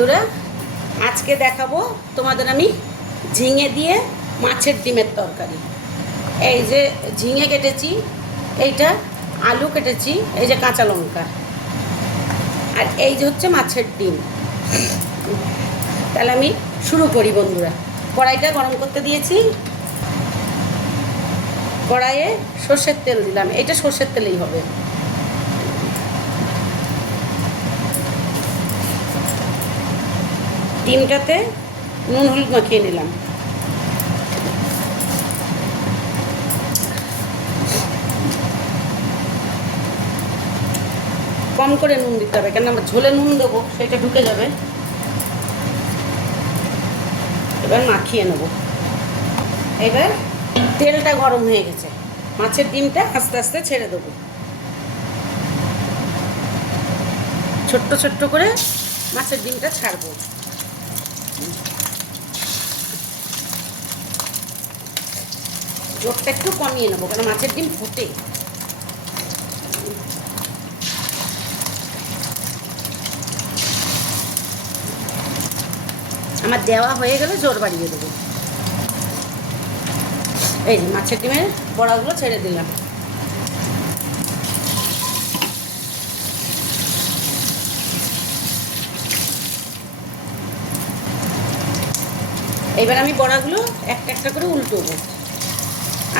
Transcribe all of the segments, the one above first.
বন্ধুরা, আজকে দেখাবো তোমাদের আমি ঝিঙে দিয়ে মাছের ডিমের তরকারি। এই যে ঝিঙে কেটেছি, এইটা আলু কেটেছি, এই যে কাঁচা লঙ্কা, আর এই যে হচ্ছে মাছের ডিম। তাহলে আমি শুরু করি বন্ধুরা। কড়াইটা গরম করতে দিয়েছি, কড়াইয়ে সর্ষের তেল দিলাম, এটা সর্ষের তেলেই হবে। ডিমটাতে নুন হলুদ মাখিয়ে নিলাম। কম করে নুন দিতে হবে, কেন আমরা ঝোলে নুন দেবো, সেটা ঢুকে যাবে। এবার মাখিয়ে নেব। এবার তেলটা গরম হয়ে গেছে, মাছের ডিমটা আস্তে আস্তে ছেড়ে দেবো। ছোট্ট ছোট্ট করে মাছের ডিমটা ছাড়বো। জোরটা একটু কমিয়ে নেবো, কারণ মাছের ডিম ফোটে। আমার দেওয়া হয়ে গেলে জোর বাড়িয়ে দেবো। এই যে মাছের ডিমের বড়াগুলো ছেড়ে দিলাম। এবার আমি বড়াগুলো একটা একটা করে উল্টোবো।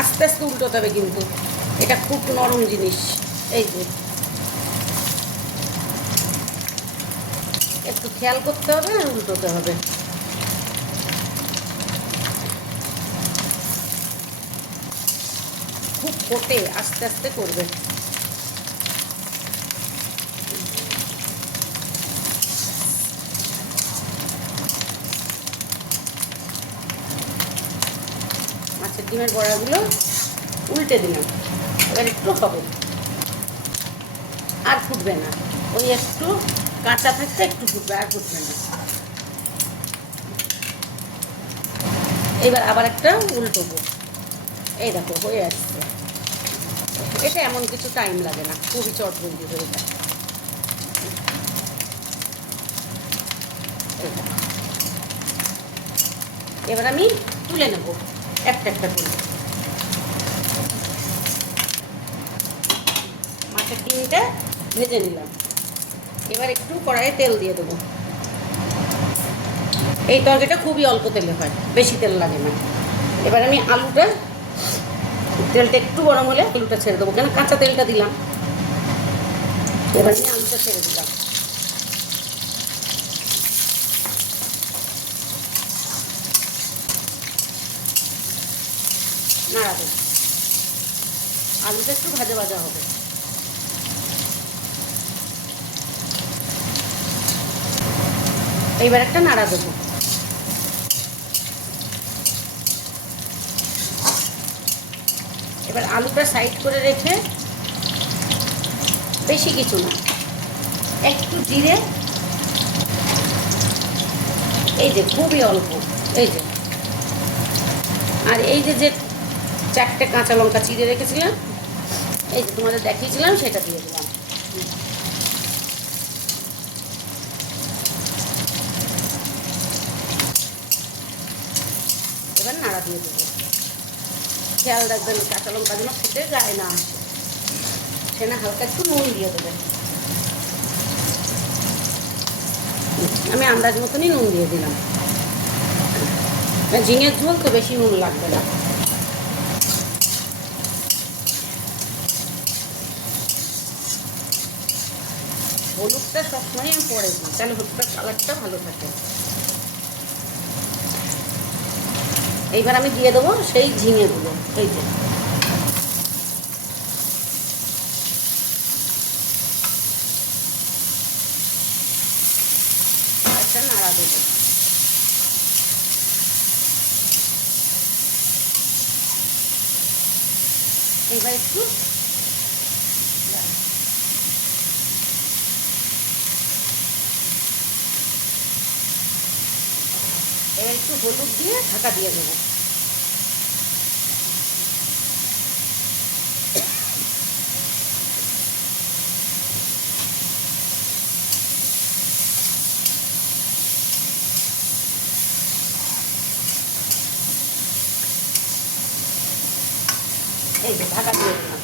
আস্তে আস্তে উল্টোতে হবে, কিন্তু এটা খুব নরম জিনিস। এই যে একটু খেয়াল করতে হবে আর উল্টোতে হবে। খুব ফোটে, আস্তে আস্তে করবে। মাছের ডিমের বড়াগুলো উল্টে দিলাম। এবার একটু হবে, আর ফুটবে না। ওই একটু কাঁচা থাকতে একটু ফুটবে, আর ফুটবে না। এবার আবার একটা উল্টোবো। এই দেখো হয়ে আসছে। এটা এমন কিছু টাইম লাগে না, খুবই চটজলদি হয়ে যায়। এবার আমি তুলে নেব একটা একটা করে। মাছের ডিমটা ভেজে নিলাম। এবার একটু কড়াইয়ে তেল দিয়ে দেবো। এই তরকারিটা খুবই অল্প তেলে হয়, বেশি তেল লাগে না। এবার আমি আলুটা, তেলটা একটু গরম হলে আলুটা ছেড়ে দেবো, কেন কাঁচা তেলটা দিলাম। এবার আমি আলুটা ছেড়ে দিলাম। নাড়া দেবো, আলুটা একটু ভাজা ভাজা হবে। এইবার একটা নাড়া দেবো। এবার আলুটা সাইড করে রেখে, বেশি কিছু না, একটু জিরে, এই যে খুবই অল্প, এই যে, আর এই যে যে 4টে কাঁচা লঙ্কা চিড়ে রেখেছিলাম, এই যে তোমাদের দেখিয়েছিলাম, সেটা দিয়ে দিলাম। এবার নাড়া দিয়ে দেবো। খেয়াল রাখবেন কাঁচা লঙ্কা যেন খেতে গায়ে না আসে, সে না হালকা একটু নুন দিয়ে দেবেন। আমি আন্দাজ মতনই নুন দিয়ে দিলাম। ঝিঙের ঝোল তো বেশি নুন লাগবে না। হলুদটা সবসময় আমি পরে দিই, তাহলে হলুদটার কালারটা ভালো থাকে। এইবার আমি দিয়ে দেবো সেই ঝিঙেগুলো, এই যে একটা নাড়া দেবো। এইবার একটু হলুদ দিয়ে ঢাকা দিয়ে দেবো। এই যে ঢাকা দিয়ে দিলাম।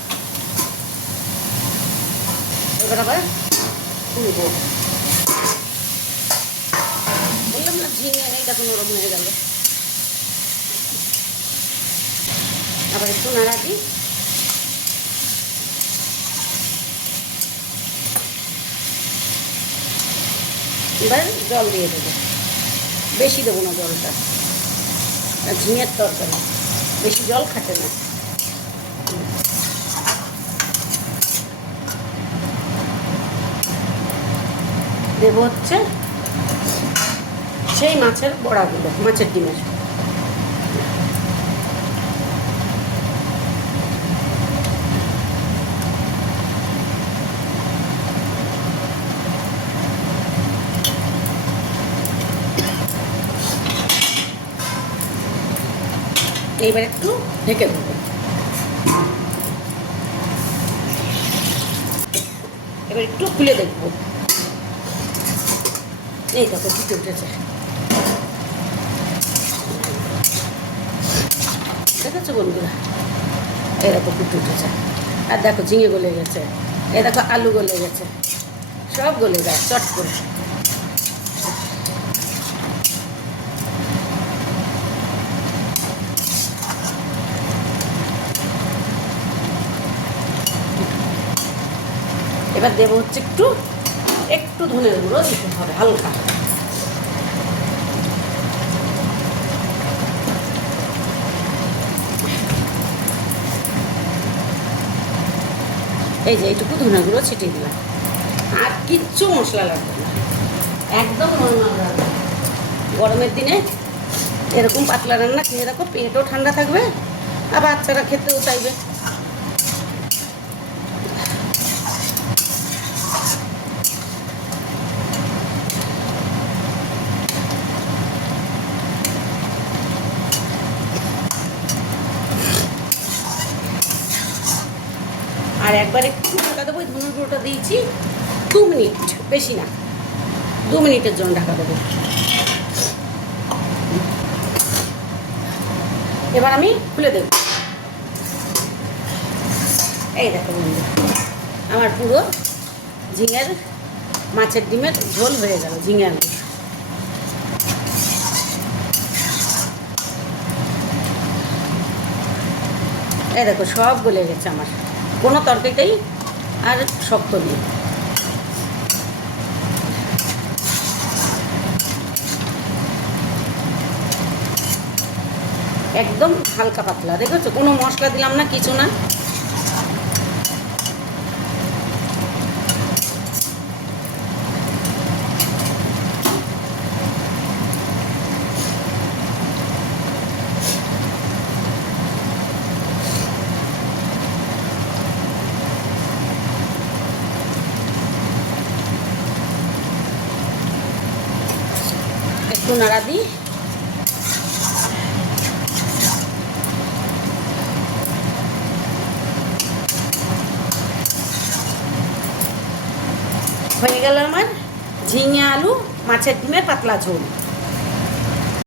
এবার আবার তুলবো। বললাম না ঝিঙে এইটা কোনো রকম হয়ে গেল। আবার একটু নাড়া দিই। এবার জল দিয়ে দেবো, বেশি দেবো না জলটা, ঝিঙের তরকারি বেশি জল খাটে না। দেবো হচ্ছে সেই মাছের বড়াগুলো, মাছের ডিমের। এইবার একটু ঢেকে দেবো। এবার একটু খুলে দেখবো। এই দেখো ফুটে উঠেছে, দেখেছো বন্ধুরা? এরকম ফুটে উঠেছে। আর দেখো ঝিঙে গলে গেছে, এ দেখো আলু গলে গেছে, সব গলে যায় চট করে। এবার দেবো হচ্ছে একটু একটু ধনের গুঁড়ো দিতে হবে হালকা। এই যে এইটুকু ধনের গুঁড়ো ছিটিয়ে দিলাম। আর কিচ্ছু মশলা লাগবে না, একদম নর্মাল রান্না। গরমের দিনে এরকম পাতলা রান্না খেয়ে রাখো, পেটও ঠান্ডা থাকবে আর বাচ্চারা খেতেও চাইবে। আর একবার একটু ঢাকা দেবো, ওই ধনের গুঁড়োটা দিয়েছি 2 মিনিট, বেশি না, 2 মিনিটের জন্য ঢাকা দেবো। এবার আমি খুলে দেব। এই দেখো বন্ধু, আমার পুরো ঝিঙের মাছের ডিমের ঝোল হয়ে গেল। ঝিঙে আলু, এই দেখো সব গলে গেছে আমার, কোনো তরকারিটাই আর শক্ত নেই। একদম হালকা পাতলা, দেখেছো? কোনো মশলা দিলাম না, কিছু না। একটু নাড়া দিই। হয়ে গেল আমার ঝিঙে আলু মাছের ডিমের পাতলা ঝোল।